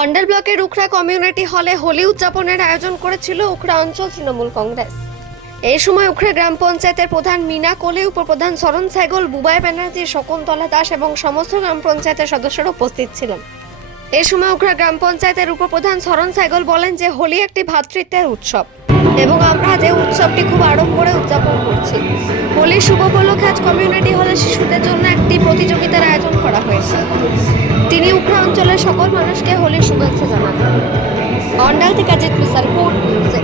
অন্ডাল ব্লকের উখড়া কমিউনিটি হলে হোলি উদযাপনের আয়োজন করেছিল উখড়া অঞ্চল তৃণমূল কংগ্রেস। এই সময় উখড়া গ্রাম পঞ্চায়েতের প্রধান মিনা কোলে, উপপ্রধান সরণ সাইগল বুবাই ব্যানার্জি, শকুন্তলা দাস এবং সমস্ত গ্রাম পঞ্চায়েতের সদস্যরা উপস্থিত ছিলেন। এই সময় উখড়া গ্রাম পঞ্চায়েতের উপপ্রধান সরণ সাইগল বলেন যে, হোলি একটি ভ্রাতৃত্বের উৎসব। এবং আমরা যে উৎসবটি খুব আড়ম্বরে উদযাপন করছি। হোলি শুভ উপলক্ষে আজ কমিউনিটি হলে শিশুদের জন্য একটি প্রতিযোগিতার আয়োজন করা হয়েছে। তিনি উখরা অঞ্চলের সকল মানুষকে হোলির শুভেচ্ছা জানান। অন্ডাল থেকে জিত মিসাল কোর্ট নিউজে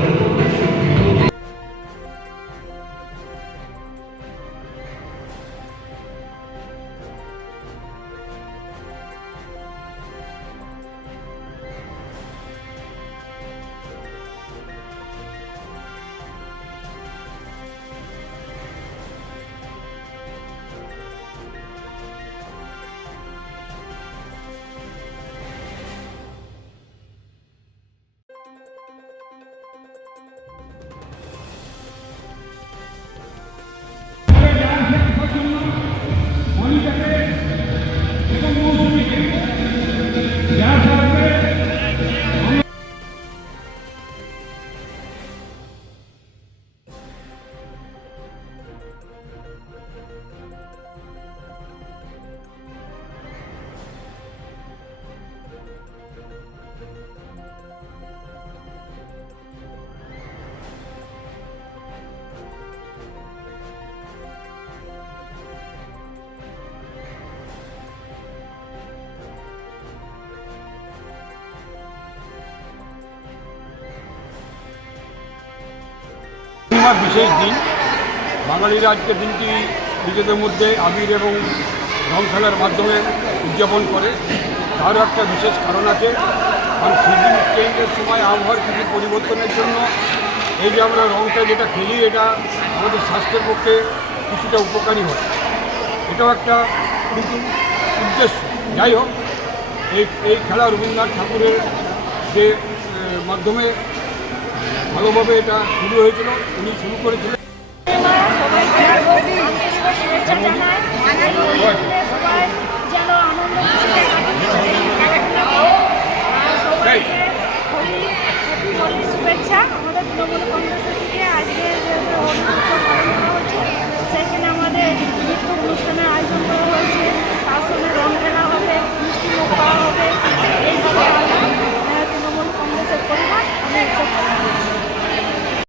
পূর্ণিমার বিশেষ দিন। বাঙালিরা আজকের দিনটি নিজেদের মধ্যে আবির এবং রং খেলার মাধ্যমে উদযাপন করে। তারও একটা বিশেষ কারণ আছে, কারণ সিজন চেঞ্জের সময় আবহাওয়ার কিছু পরিবর্তনের জন্য এই যে আমরা রংটা যেটা খেলি, এটা আমাদের স্বাস্থ্যের পক্ষে কিছুটা উপকারী হয়। এটাও একটা কিন্তু উদ্দেশ্য। যাই হোক, এই এই খেলা রবীন্দ্রনাথ ঠাকুরের যে মাধ্যমে ভালোভাবে এটা শুরু হয়েছিল উনি শুরু করেছিলেন।